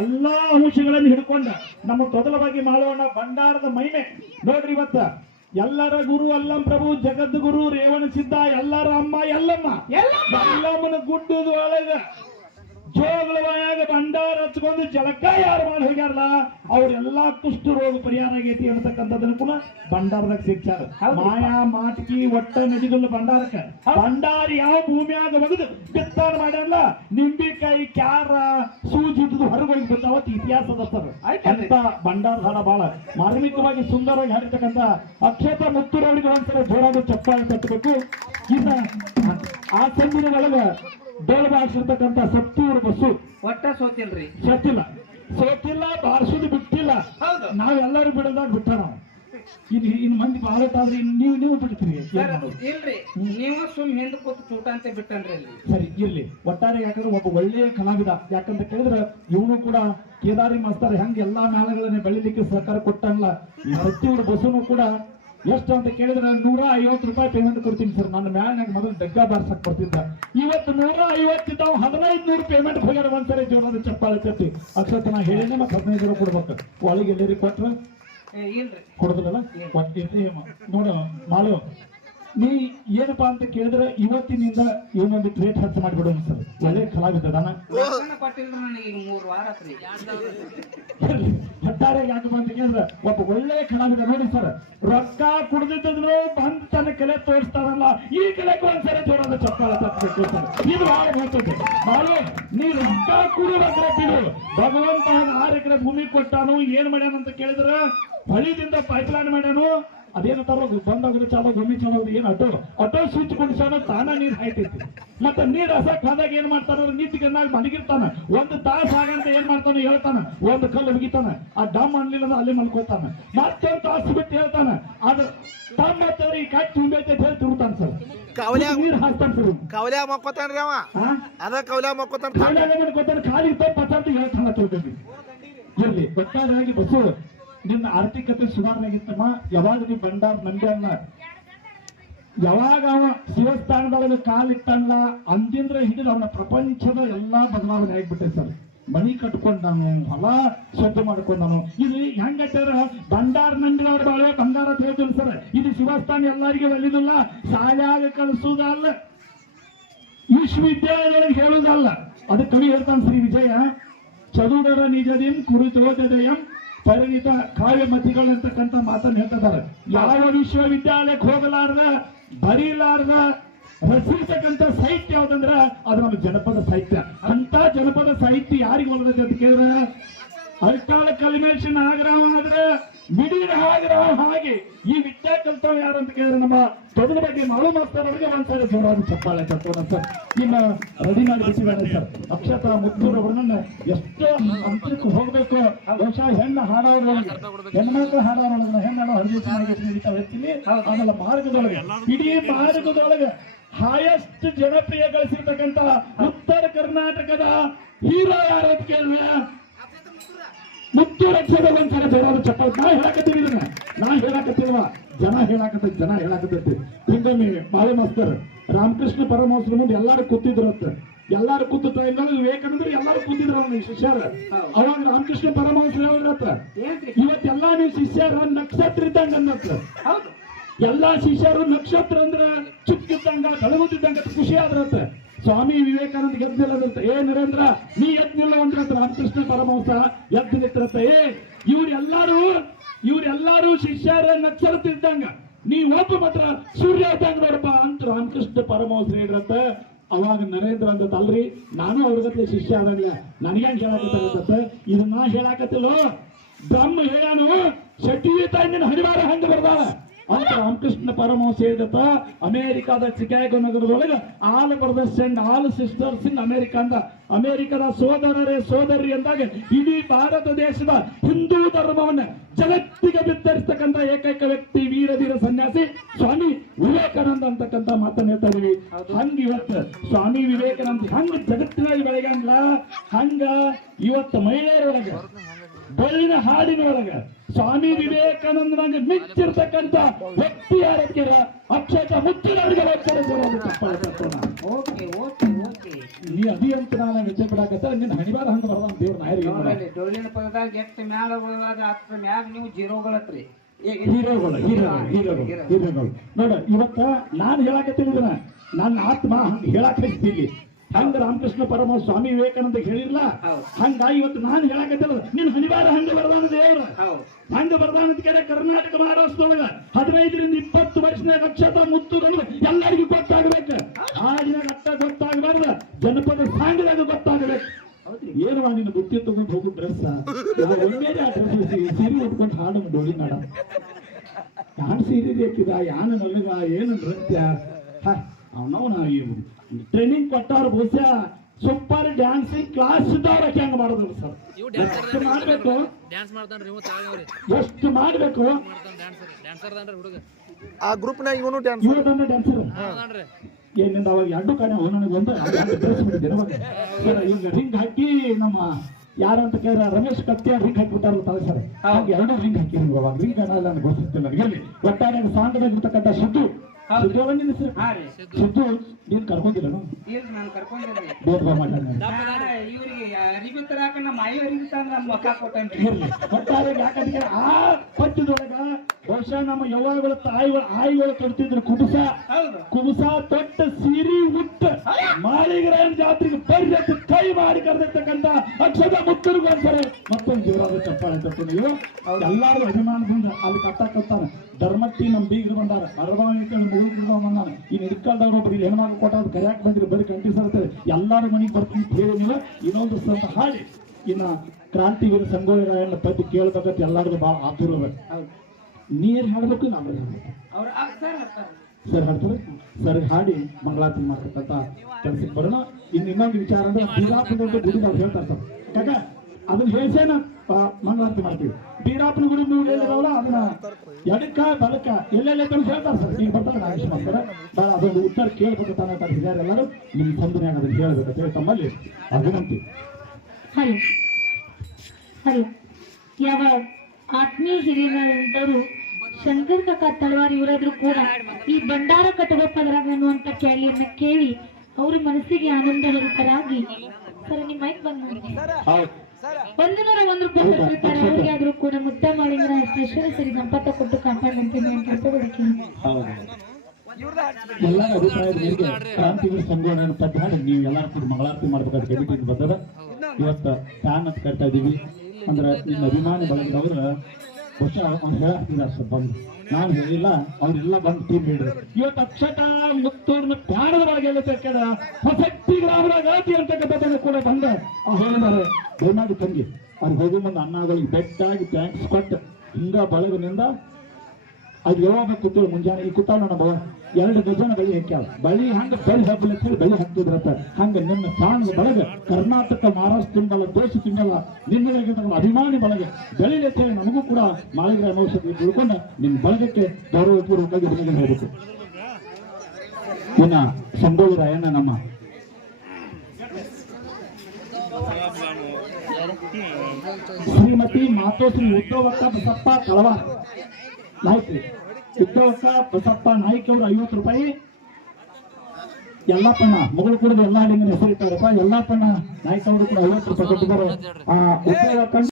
ಎಲ್ಲಾ ಅಂಶಗಳನ್ನು ಹಿಡ್ಕೊಂಡ ನಮ್ಮ ತೊದಲವಾಗಿ ಮಾಡೋಣ ಭಂಡಾರದ ಮಹಿಮೆ ನೋಡ್ರಿ ಇವತ್ತ ಎಲ್ಲರ ಗುರು ಅಲ್ಲಂ ಪ್ರಭು ಜಗದ್ಗುರು ರೇವಣ ಸಿದ್ಧ ಎಲ್ಲರ ಅಮ್ಮ ಎಲ್ಲಮ್ಮ ಎಲ್ಲಮ್ಮನ ಗುಡ್ಡದ ಒಳಗ ಜೋಗಳ ಬಾಯಾಗ ಭಂಡಾರ ಹಚ್ಕೊಂಡು ಜಲಕ ಯಾರು ಮಾಡಿ ಹೋಗ್ಯಾರಲ್ಲ ಅವ್ರೆಲ್ಲಾ ಕುಷ್ಠ ರೋಗ ಪರಿಹಾರ ಆಗೈತಿ ಅಂತಕ್ಕಂಥದನ್ನ ಕೂಡ ಭಂಡಾರದಾಗ ಸಿಗ್ತಾರ. ಮಾಯಾ ಮಾಟಕಿ ಒಟ್ಟ ನದಿಗಲ್ಲ ಭಂಡಾರಕ್ಕ ಭಂಡಾರ ಯಾವ ಭೂಮಿಯಾಗ ಒಗದು ಬಿತ್ತಾರ ಮಾಡ್ಯಾರಲ್ಲ ನಿಂಬಿಕಾಯಿ ಕ್ಯಾರ ಸೂಜಿದ್ದು ಹೊರಗೆ ಹೋಗಿ ಬಿತ್ತಾವತ್ತು ಇತಿಹಾಸದ ಅಂತ ಭಂಡಾರ ಹಾಡ ಬಹಳ ಮಾರ್ಮಿಕವಾಗಿ ಸುಂದರವಾಗಿ ಹಾಡಿರ್ತಕ್ಕಂಥ ಅಕ್ಷತ ಮುತ್ತೂರವರಿಗೆ ಒಂದ್ಸಲ ಜೋರಾದ ಚಪ್ಪಾಳೆ ತಟ್ಟಬೇಕು. ಇನ್ನ ಆ ಸಂದಿನ ಒಳಗ ಡೋಲ್ ಬಾರಿಸಿರ್ತಕ್ಕಂಥ ಸತ್ತೂರು ಬಸ್ಸು ಒಟ್ಟ ಸೋತಿಲ್ಲ ಬಾರಿಸೋದು ಬಿಟ್ಟಿಲ್ಲ. ನಾವೆಲ್ಲರೂ ಬಿಡೋದಾಗ ಬಿಟ್ಟ ನಾವು ಇನ್ ಮಂದಿ ಬಾಳತಾದ್ರೆ ನೀವು ಬಿಡ್ತೀರಿ ಇಲ್ರಿ ನೀವು ಸುಮ್ ಹಿಂದ್ ಕೂತು ಚೂಟ ಅಂತ ಬಿಟ್ಟನ್ರಿ ಸರಿ ಇರ್ಲಿ. ಒಟ್ಟಾರೆ ಯಾಕಂದ್ರೆ ಒಬ್ಬ ಒಳ್ಳೆಯ ಕಲಾವಿದ ಯಾಕಂತ ಕೇಳಿದ್ರೆ ಇವನು ಕೂಡ ಕೇದಾರಿ ಮಾಸ್ತರ್ ಹೆಂಗ್ ಎಲ್ಲಾ ಮೇಳಗಳನ್ನ ಬೆಳಿಲಿಕ್ಕೆ ಸಹಕಾರ ಕೊಟ್ಟಂಗಿಲ್ಲ ಈ ಸತ್ತೂರು ಬಸ್ಸುನು ಕೂಡ ಎಷ್ಟು ಅಂತ ಕೇಳಿದ್ರೆ 150 ರೂಪಾಯಿ ಪೇಮೆಂಟ್ ಕೊಡ್ತೀನಿ ಸರ್. ನನ್ನ ಮ್ಯಾಲ್ನಾಗ ಮೊದಲು ಡಗ್ಗ ಬಾರ್ಸಕ್ ಬರ್ತಿದ್ದ. ಇವತ್ತು 150 ಇದ್ದಾವ 1500 ಪೇಮೆಂಟ್ ಹೋಗ್ಯಾರ. ಒಂದ್ಸರಿ ಜೋರದ ಚಪ್ಪಾಳೆ ತಟ್ಟಿ ಅಕ್ಷತ ನಾ ಹೇಳಿದ್ರೆ ಮತ್ತೆ 15 ಕೊಡ್ಬೇಕು. ಒಳಗೆ ಎಲ್ಲರಿ ಕೊಟ್ರ ಕೊಡೋದಿಲ್ಲ ನೋಡ ಮಾಡು ನೀ ಏನಪ್ಪಾ ಅಂತ ಕೇಳಿದ್ರೆ ಇವತ್ತಿನಿಂದ ಇವನೊಂದು ರೇಟ್ ಹೆಚ್ಚು ಮಾಡಿಬಿಡೋಣ ಸರ್. ಒಳ್ಳೆ ಕಲಾವಿದ ಒಟ್ಟಾರೆ ಯಾಕೆ ಅಂತ ಕೇಳಿದ್ರೆ ಒಬ್ಬ ಒಳ್ಳೆ ಕಲಾವಿದ ನೋಡಿ ಸರ್. ರೊಕ್ಕ ಕುಡ್ದಿದ್ರು ಬಂದ್ ತನ್ನ ಕಲೆ ತೋರಿಸ್ತಾರಲ್ಲ ಈ ಕಲೆಗೆ ಒಂದ್ಸರಿ ಜೋರಾದ ಚಪ್ಪಾಳೆ ತಟ್ಟಬೇಕು ಸರ್. ಇದು ಬಹಳ ಹೇಳ್ತದೆ ಬಾಳು ನೀ ರೊಕ್ಕ ಕುಡಿಯೋದ್ರ ಬಿಡು. ಭಗವಂತ 6 ಎಕರೆ ಭೂಮಿ ಕೊಟ್ಟಾನು ಏನ್ ಮಾಡ್ಯಾನ ಅಂತ ಕೇಳಿದ್ರೆ ಹೊಳಿದಿಂದ ಪೈಪ್ಲೈನ್ ಮಾಡ್ಯಾನು. ಅದೇನಂತಾರ ಬಂದಾಗಲು ಚಾಲೋ ಭೂಮಿ ಚಾಲೋ ಏನ್ ಆಟೋ ಸ್ವಿಚ್ ಕುಡಿಸಾನ ತಾನ ನೀರ್ ಹಾಯ್ತೈತಿ. ಮತ್ತೆ ನೀರ್ ಹಸಕ್ ಹೋದಾಗ ಏನ್ ಮಾಡ್ತಾನ ನೀತಿಗನ್ನಾಗಿ ಮಡಗಿರ್ತಾನ. ಒಂದು ತಾಸ ಆಗಂತ ಏನ್ ಮಾಡ್ತಾನ ಹೇಳ್ತಾನ ಒಂದು ಕಲ್ಲು ಮುಗಿತಾನ ಆ ಡಮ್ ಅನ್ಲಿಲ್ಲ ಅಲ್ಲಿ ಮಲ್ಕೋತಾನ. ಮತ್ತೊಂದು ತಾಸು ಬಿಟ್ಟು ಹೇಳ್ತಾನ ಅದ್ರ ಡಮ್ ಈ ಕಾಯಿ ತುಂಬೈತೆ ಹೇಳಿ ತಿರುತಾನ ಸರ್. ನೀರ್ ಹಾಕ್ತಾನ ಸರ್. ಕವಲ್ಯಾ ಮಕ್ಕೋತಾನ್ರಿ ಅವ ಅದ ಕವಲ್ಯಾ ಮಕ್ಕೋತಾನ ಮಾಡ್ಕೋತಾನ ಖಾಲಿ ಪಚ್ಚಂತ ಹೇಳ್ತಾನ ತಿಳ್ಕೊಂಡಿ. ಇರ್ಲಿ ಒಟ್ಟಾರೆಯಾಗಿ ಬಸ್ಸು ನಿನ್ನ ಆರ್ಥಿಕತೆ ಸುಧಾರಣೆಗಿತ್ತಮ್ಮ. ಯಾವಾಗ ನೀವು ಭಂಡಾರ ನಂಬ್ಯನ್ನ ಯಾವಾಗ ಅವ ಶಿವಸ್ಥಾನದೊಳಗೆ ಕಾಲಿಟ್ಟಲ್ಲ ಅಂದಿಂದ್ರೆ ಹಿಡಿದು ಅವನ ಪ್ರಪಂಚದ ಎಲ್ಲಾ ಬದಲಾವಣೆ ಆಗ್ಬಿಟ್ಟೆ ಸರ್. ಮನಿ ಕಟ್ಕೊಂಡಾನು ಹೊಲ ಸ್ವಚ್ಛ ಮಾಡ್ಕೊಂಡಾನು. ಇದು ಹೆಂಗಟ್ಟಾರ ಭಂಡಾರ ನಂಬಿದವ್ರ ಬಾಳೆ ಬಂಗಾರ ಹೇಳ್ತೀನಿ ಸರ್. ಇದು ಶಿವಸ್ಥಾನ ಎಲ್ಲರಿಗೆ ಒಳ್ಳಿದಿಲ್ಲ. ಶಾಲ್ಯಾಗ ಕಲಿಸುವುದಲ್ಲ ವಿಶ್ವವಿದ್ಯಾಲಯದೊಳಗೆ ಹೇಳುವುದಲ್ಲ. ಅದು ಕವಿ ಹೇಳ್ತಾನೆ ಶ್ರೀ ವಿಜಯ ಚದುಡರ ನಿಜದಿಂ ಕುರುತೋದಯಂ ಪರಿಣಿತ ಕಾವ್ಯಮತಿಗಳಂತಕ್ಕಂಥ ಮಾತನ್ನು ಹೇಳ್ತಿದ್ದಾರೆ. ಯಾವ ವಿಶ್ವವಿದ್ಯಾಲಯಕ್ಕೆ ಹೋಗಲಾರ್ದ ಬರೀಲಾರ್ದ ರಚಿಸತಕ್ಕಂಥ ಸಾಹಿತ್ಯ ಯಾವ್ದಂದ್ರ ಅದು ನಮ್ಮ ಜನಪದ ಸಾಹಿತ್ಯ. ಅಂತ ಜನಪದ ಸಾಹಿತ್ಯ ಯಾರಿಗೆ ಒಳಗೈತೆ ಅಂತ ಕೇಳಿದ್ರೆ ಅಲ್ಟಾಳ ಕಲ್ಮೇಶನ್ ಆಗ್ರಹ ಆದ್ರೆ ಮಿಡಿನ ಆಗ್ರಹ ಹಾಗೆ ಈ ವಿದ್ಯಾ ಕಲ್ತಾವ ಯಾರು ಅಂತ ಕೇಳಿದ್ರೆ ನಮ್ಮ ತೊದಲ ಬಗ್ಗೆ ಮಾಳು ಮಾಸ್ತರ್ ಅವರಿಗೆ ಒಂದ್ಸರಿ ಜೋರಾದ ಚಪ್ಪಾಳೆ ತಟ್ಟೋಣ ಸರ್. ಇನ್ನು ರೆಡಿ ಮಾಡಿ ಬಿಟ್ಟಿದ್ದಾರೆ ಸರ್. ಅಕ್ಷತಾ ಮುತ್ತೂರ್ ಅವ್ರನ್ನ ಎಷ್ಟೋ ಅಂತರಕ್ಕೆ ಹೋಗ್ಬೇಕು. ಬಹುಶಃ ಹೆಣ್ಣು ಹಾಡೋದ್ರೊಳಗೆ ಹೆಣ್ಮಕ್ಳು ಹಾಡೋದ್ರೊಳಗೆ ಹೆಣ್ಣಾಡೋ ಹರಿದಿರ್ತೀನಿ. ಆಮೇಲೆ ಮಾರ್ಗದೊಳಗೆ ಇಡೀ ಮಾರ್ಗದೊಳಗೆ ಹೈಯೆಸ್ಟ್ ಜನಪ್ರಿಯ ಗಳಿಸಿರ್ತಕ್ಕಂಥ ಉತ್ತರ ಕರ್ನಾಟಕದ ಹೀರೋ ಯಾರು ಅಂತ ಕೇಳಿದ್ರೆ ಮುತ್ತೂರು ಅಕ್ಷರ ಒಂದ್ಸಲ ಜೋರಾದ ಚಪ್ಪಾಳೆ. ನಾ ಹೇಳಾಕತ್ತಿಲ್ವಾ ಜನ ಹೇಳಾಕತ್ತೈತಿ. ಹಿಂಗೊಮ್ಮೆ ಬಾಳೆ ಮಾಸ್ತರ್ ರಾಮಕೃಷ್ಣ ಪರಮಹಂಸರ ಮುಂದೆ ಎಲ್ಲಾರು ಕೂತಿದ್ರಂತ. ಎಲ್ಲಾರು ಕೂತ ಟೈಮ್ನಾಗ ವಿವೇಕಾನಂದರು ಎಲ್ಲಾರು ಕೂತಿದ್ರು ಅವ್ನ ಶಿಷ್ಯರ. ಅವಾಗ ರಾಮಕೃಷ್ಣ ಪರಮಹಂಸರು ಹೇಳಿದ್ರತ್ತ ಇವತ್ತೆಲ್ಲಾ ನೀವು ಶಿಷ್ಯರ ನಕ್ಷತ್ರ ಇದ್ದಂಗ ಅನ್ನತ್ತ. ಎಲ್ಲಾ ಶಿಷ್ಯರು ನಕ್ಷತ್ರ ಅಂದ್ರೆ ಚುಕ್ಕಿದ್ದಂಗ ಬೆಳಗುತ್ತಿದ್ದಂಗ ಖುಷಿ ಆದ್ರತ್ತ. ಸ್ವಾಮಿ ವಿವೇಕಾನಂದ ಎದ್ದು ನಿಲ್ಲದಂತ ನರೇಂದ್ರ ನೀ ಎದ್ದು ನಿಲ್ಲ ಅಂದ್ರಂತ ರಾಮಕೃಷ್ಣ ಪರಮಹಂಸ ಎದ್ದು ನಿಂತ್ರತ್ತ. ಇವ್ರೆಲ್ಲಾರು ಶಿಷ್ಯರ ನಕ್ಷತ್ರ ಇದ್ದಂಗ ನೀ ಒಬ್ಬ ಮಾತ್ರ ಸೂರ್ಯ ಇದ್ದಂಗ ನೋಡಪ್ಪ ಅಂತ ರಾಮಕೃಷ್ಣ ಪರಮಹಂಸ ಹೇಳ್ರಂತ. ಅವಾಗ ನರೇಂದ್ರ ಅಂತ ಅಲ್ರಿ ನಾನು ಅವ್ರ ಗತೆ ಶಿಷ್ಯ ಆದಂಗ ನನಗೇನ್ ಹೇಳಾಕತ್ತ ಇದನ್ನ ಹೇಳಾಕತ್ತಿಲ್ಲ ಬ್ರಹ್ಮ ಹೇಳಾನು ಶೆಟ್ಟಿ ತಾಯಿನ ಹರಿವಾರ ಹಂಗ ಬರ್ದಾಳ ಅಂತ ರಾಮಕೃಷ್ಣ ಪರಮಹಂಸ ಹೇಳಿದತ್ತ. ಅಮೆರಿಕಾದ ಚಿಕಾಗೋ ನಗರದೊಳಗೆ all brothers and all sisters in ಅಮೆರಿಕದ ಸೋದರಿ ಅಂದಾಗ ಇಡೀ ಭಾರತ ದೇಶದ ಹಿಂದೂ ಧರ್ಮವನ್ನ ಜಗತ್ತಿಗೆ ಬಿತ್ತರಿಸತಕ್ಕಂಥ ಏಕೈಕ ವ್ಯಕ್ತಿ ವೀರ ಸನ್ಯಾಸಿ ಸ್ವಾಮಿ ವಿವೇಕಾನಂದ ಅಂತಕ್ಕಂಥ ಮಾತನ್ನ ಹೇಳ್ತಾ ಇದೀವಿ. ಹಂಗ ಇವತ್ತು ಸ್ವಾಮಿ ವಿವೇಕಾನಂದ ಹಂಗ ಜಗತ್ತಿನಲ್ಲಿ ಬೆಳಗಂಗ್ಲ ಹಂಗ ಇವತ್ತು ಮಹಿಳೆಯರೊಳಗೆ ಬೆಳ್ಳಿನ ಹಾಡಿನೊಳಗ ಸ್ವಾಮಿ ವಿವೇಕಾನಂದನಾಗ ಮಿಚ್ಚಿರ್ತಕ್ಕಂಥ ವ್ಯಕ್ತಿ ಯಾರಕ್ಕಿರ ಅಕ್ಷತ ಮುತ್ತಿನವರಿಗೆ ಓಕೆ ಓಕೆ ಓಕೆ ನೀ ಅದಿ ಅಂತ ನಾನು ವಿಜಯ ಬಿಡಾಕತ್ತ ನಿನ್ನ ಹಣಿವಾರ ಹಂಗ ಬರ್ದ ದೇವ್ರ ನಾಯರಿಗೆ ನೋಡಲ್ಲಿ ಡೊಳ್ಳಿನ ಪದದಾಗ ಎಷ್ಟು ಮ್ಯಾಲ ಬರೋದಾಗ ಅದ್ರ ಮ್ಯಾಗ ನೀವು ಜೀರೋಗಳತ್ರಿ ಹೀರೋಗಳು ನೋಡ ಇವತ್ತ ನಾನು ಹೇಳಾಕತ್ತಿನ ನನ್ನ ಆತ್ಮ ಹಂಗ ಹೇಳಾಕತ್ತೀನಿ ಹಂಗ ರಾಮಕೃಷ್ಣ ಪರಮ ಸ್ವಾಮಿ ವಿವೇಕಾನಂದ ಹೇಳಿರ್ಲ ಹಂಗ ಇವತ್ತು ನಾನು ಹೇಳಾಕತ್ತಿಲ್ಲ ನಿನ್ ಹಣಿವಾರ ಹಂಗ ಬರ್ದಾನ ದೇವ್ರ ಹಂಗ ಬರ್ದಾನ ಅಂತ ಕೇಳಿ ಕರ್ನಾಟಕ ಮಹಾರಾಷ್ಟ್ರದೊಳಗ 15 ರಿಂದ 20 ವರ್ಷನಾಗ ಅಕ್ಷತ ಮುತ್ತು ಎಲ್ಲರಿಗೂ ಗೊತ್ತಾಗ್ಬೇಕು ಹಾಡಿನಾಗ ಅಟ್ಟ ಗೊತ್ತಾಗಬಾರ್ದ ಜನಪದ ಸಾಂಗದಾಗ ಗೊತ್ತಾಗಬೇಕು ಏನವ ನಿನ್ನ ಬುತ್ತಿ ತಗೊಂಡು ಹೋಗು ಡ್ರೆಸ್ ಒಮ್ಮೆ ಆ ಡ್ರೆಸ್ ಸೀರೆ ಉಟ್ಕೊಂಡು ಹಾಡು ಡೋಳಿ ನಾಡ ಯಾನ್ ಸೀರೆ ಬೇಕಿದ ಯಾನ ನಲ್ಗ ಏನು ನೃತ್ಯ ಅವನವನ ಟ್ರೈನಿಂಗ್ ಕೊಟ್ಟವ್ರ ಬಹುಶಃ ಸೂಪರ್ ಡ್ಯಾನ್ಸಿಂಗ್ ಕ್ಲಾಸ್ ಇದ್ದವ್ರಕ್ಕೆ ಹಂಗ ಮಾಡೋದು ಸರ್ ಎಷ್ಟು ಮಾಡ್ಬೇಕು ಎಷ್ಟು ಮಾಡ್ಬೇಕು ಆ ಗ್ರೂಪ್ ನಾಗ ಇವನು ಡ್ಯಾನ್ಸ್ ಇವತ್ತನ್ನ ಡ್ಯಾನ್ಸರ್ ಏನಿಂದ ಅವಾಗ ಎರಡು ಕಡೆ ನನಗೆ ಒಂದು ಡ್ರೆಸ್ ಈಗ ರಿಂಗ್ ಹಾಕಿ ನಮ್ಮ ಯಾರಂತ ಕೇಳ ರಮೇಶ್ ಕತ್ತಿ ರಿಂಗ್ ಹಾಕಿಬಿಟ್ಟಾರಲ್ಲ ತಲೆ ಸರ್ ಹಾಗೆ ಎರಡು ರಿಂಗ್ ಹಾಕಿರಿ ಅವಾಗ ರಿಂಗ್ ಅನ್ನಲ್ಲ ನನಗೆ ಗೊತ್ತಿಲ್ಲ ನನಗೆ ಒಟ್ಟಾರೆ ಸಾಂಗದಾಗ ಇರ್ತಕ್ಕಂಥ ಸಿದ್ದು ನೀನ್ ಕರ್ಕೊಂಡಿಲ್ಲ ನಾನು ಕರ್ಕೊಂಡಿರ್ರಿ ಇವ್ರಿಗೆ ಅರಿವಿ ತರಾಕ ನಮ್ಮ ಮಾಯಿ ಅರಿವಿ ನಮ್ಮ ಮಕ್ಕ ಕೊಟ್ಟೇನ್ರಿ ಒಟ್ಟಾರೆ ಯಾಕಂದ್ರೆ ಆ ಪದ್ಯದೊಳಗ ಬಹುಶಃ ನಮ್ಮ ಯವ್ವಗಳ ಆಯಿಗಳು ತೊಡ್ತಿದ್ರು ಕುಬುಸ ತೊಟ್ಟ ಸೀರಿ ಉಟ್ಟ ಮಾಳಿಗರಾಯನ ಜಾತ್ರೆಗೆ ಪರಿಜತ್ತು ಕೈ ಮಾಡಿ ಕರೆದಿರ್ತಕ್ಕಂಥ ಅಕ್ಷದ ಮುತ್ತರಿಗೂ ಅಂತಾರೆ ಮತ್ತೊಂದು ಜೀವರಾದ ಚಪ್ಪಾಳೆ ತರ್ತೀನಿ ನೀವು ಎಲ್ಲಾರು ಅಭಿಮಾನದಿಂದ ಅಲ್ಲಿ ಕಟ್ಟಾಕತ್ತಾನ ಧರ್ಮಟ್ಟಿ ನಮ್ ಬೀಗರು ಬಂದಾರ ಅರಬಾವಿ ಮುಗಿದು ಬಂದಾನ ಈ ನಿಡ್ಕಾಲ್ದವ್ರು ಒಬ್ರು ಇಲ್ಲಿ ಹೆಣ್ಮಕ್ಳು ಕೊಟ್ಟಾದ್ರು ಕರ್ಯಾಕ್ ಬಂದಿರಿ ಬರೀ ಕಂಟಿ ಸರ್ತಾರೆ ಎಲ್ಲಾರು ಮನೆಗೆ ಬರ್ತೀನಿ ಅಂತ ಹೇಳಿ ನೀವು ಇನ್ನೊಂದು ಸ್ವಲ್ಪ ಹಾಡಿ ಇನ್ನ ಕ್ರಾಂತಿವೀರ ಸಂಗೊಳ್ಳಿ ರಾಯಣ್ಣ ಪದ್ಯ ಕೇಳ್ಬೇಕಂತ ಎಲ್ಲಾರ್ದು ಬಹಳ ಆತುರಬೇಕು ನೀರ್ ಹಾಡ್ಬೇಕು ನಾವು ಸರ್ ಹಾಡ್ತಾರೆ ಸರ್ ಹಾಡಿ ಮಂಗಳಾರತಿ ಮಾಡ್ತಕ್ಕಂತ ಕೆಲ್ಸಕ್ಕೆ ಬರೋಣ ಇನ್ನೊಂದು ವಿಚಾರ ಅಂದ್ರೆ ಬೀರಾಪುರ ಗುಡಿ ಅವ್ರು ಹೇಳ್ತಾರೆ ಸರ್ ಕಾಕ ಅದನ್ನ ಹೇಳ್ಸೇನ ಮಂಗಳಾರತಿ ಮಾಡ್ತೀವಿ ಬೀರಾಪುರ ಗುಡಿ ನೀವು ಹೇಳಿರವಲ್ಲ ಅದನ್ನ ಎಡಕ್ಕ ಬಲಕ್ಕ ಎಲ್ಲೆಲ್ಲ ಹೇಳ್ತಾರೆ ಸರ್ ಈಗ ಬರ್ತಾರೆ ನಾಗೇಶ್ ಮಾಡ್ತಾರೆ ಅದೊಂದು ಉತ್ತರ ಕೇಳ್ಬೇಕು ತಾನೆ ಹಿರಿಯರು ಎಲ್ಲರೂ ನಿಮ್ ಸಂದನೆ ಅದನ್ನ ಹೇಳ್ಬೇಕಂತ ಹೇಳಿ ತಮ್ಮಲ್ಲಿ ವಿನಂತಿ. ಹಲೋ ಹಲೋ ಯಾವ ಆತ್ಮೀಯ ಹಿರಿಯರು ಶಂಕರ್ ಕಾಕ ತಳವಾರ್ ಇವರಾದ್ರೂ ಕೂಡ ಈ ಭಂಡಾರ ಕಟ್ಟಗೊಪ್ಪದ್ರಾಗ ಅನ್ನುವಂತ ಕ್ಯಾಲಿಯನ್ನ ಕೇಳಿ ಅವ್ರ ಮನಸ್ಸಿಗೆ ಆನಂದ ಭರಿತರಾಗಿ ಸರ್ ನಿಮ್ಮ ಮೈಕ್ ಬಂದ್ ಮಾಡಿ 101 ರೂಪಾಯಿ ಕೊಟ್ಟಿರ್ತಾರೆ ಅವ್ರಿಗೆ ಆದ್ರೂ ಕೂಡ ಮುದ್ದ ಮಾಡಿದ್ರ ಸ್ಪೆಷಲ್ ಸರಿ ಸಂಪತ್ತ ಕೊಟ್ಟು ಕಾಪಾಡಂತೀನಿ ಅಂತ ಹೇಳ್ಕೊಡಕ್ಕೆ ಎಲ್ಲರ ಅಭಿಪ್ರಾಯದ ಮೇರೆಗೆ ಕ್ರಾಂತಿವೀರ ಸಂಗೊಳ್ಳಿ ಪದ್ಯ ಹಾಡಿ ನೀವು ಎಲ್ಲರೂ ಕೂಡ ಮಂಗಳಾರತಿ ಮಾಡ್ಬೇಕಾದ ಕಮಿಟಿ ಬರ್ತದ ಇವತ್ತು ಫ್ಯಾನ್ ಅಂತ ಕರ್ತಾ ಇದೀವಿ ಅಂದ್ರೆ ನಿನ್ನ ಅಭಿಮಾನಿ ಬಳಗದವ್ರ ಬಹುಶಃ ಅವ್ರು ಹೇಳಾಕ್ತಿದ್ದಾರೆ ಸರ್ ಬಂದು ನಾನು ಹೇಳಿಲ್ಲ ಅವ್ರೆಲ್ಲ ಬಂದು ಟೀಮ್ ಹೇಳಿದ್ರು ಇವತ್ತು ಅಕ್ಷತ ಮುತ್ತೂರ್ನ ಪ್ರಾಣದ ಒಳಗೆ ಎಲ್ಲ ಸೇರ್ಕದ ಹೊಸಟ್ಟಿ ಗ್ರಾಮದ ಗಾತಿ ಅಂತಕ್ಕಂಥದ್ದನ್ನು ಕೂಡ ಬಂದ ಹೇಳಿದ್ದಾರೆ ದಯಮಾಡಿ ತಂಗಿ ಅವ್ರಿಗೆ ಹೋಗೋ ಮುಂದೆ ಅನ್ನಗಳಿಗೆ ಬೆಟ್ಟಾಗಿ ಥ್ಯಾಂಕ್ಸ್ ಕೊಟ್ಟು ಹಿಂಗ ಬಳಗನಿಂದ ಅದು ಯಾವಾಗ ಕೂತೇಳಿ ಮುಂಜಾನೆ ಈ ಕೂತಾಳ ನೋಡ 2 ಡಜನ್ ಬಳಿ ಹಾಕ್ಯಾಳ ಬಳಿ ಹಂಗ ಬಳಿ ಹಬ್ಬಲಿ ಅಂತ ಹೇಳಿ ಬಳಿ ಹಾಕ್ತಿದ್ರತ್ತ ಹಂಗ ನಿನ್ನ ಪ್ರಾಣದ ಬಳಗ ಕರ್ನಾಟಕ ಮಹಾರಾಷ್ಟ್ರ ತಿಂಗಳ ದೇಶ ತಿಂಗಳ ನಿನ್ನ ಅಭಿಮಾನಿ ಬಳಗ ಬೆಳಿಲಿ ಅಂತ ಹೇಳಿ ನಮಗೂ ಕೂಡ ಮಾಳಿಗರ ಔಷಧಿ ತಿಳ್ಕೊಂಡು ನಿನ್ನ ಬಳಗಕ್ಕೆ ಗೌರವಪೂರ್ವಕವಾಗಿ ಅಭಿನಂದನೆ ಹೇಳಬೇಕು. ಇನ್ನ ಸಂಗೊಳ್ಳಿ ರಾಯಣ್ಣ ನಮ್ಮ ಶ್ರೀಮತಿ ಮಾತೋಶ್ರೀ ಉದ್ಯೋಗಕ್ಕ ಬಸಪ್ಪ ತಳವಾರ್ ನಾಯ್ಕ್ರಿ ಉದ್ಯೋಗಕ್ಕ ಬಸಪ್ಪ ನಾಯ್ಕ ಅವರು 50 ರೂಪಾಯಿ ಎಲ್ಲಪ್ಪಣ್ಣ ಮಗಳು ಕೂಡ ಎಲ್ಲ ಹೆಸರಿಟ್ಟಾರಪ್ಪ ಎಲ್ಲಪ್ಪಣ್ಣ ನಾಯ್ಕ ಅವರು ಕೂಡ 50 ರೂಪಾಯಿ ಕೊಟ್ಟಿದ್ದಾರೆ ಆ ಉದ್ಯೋಗ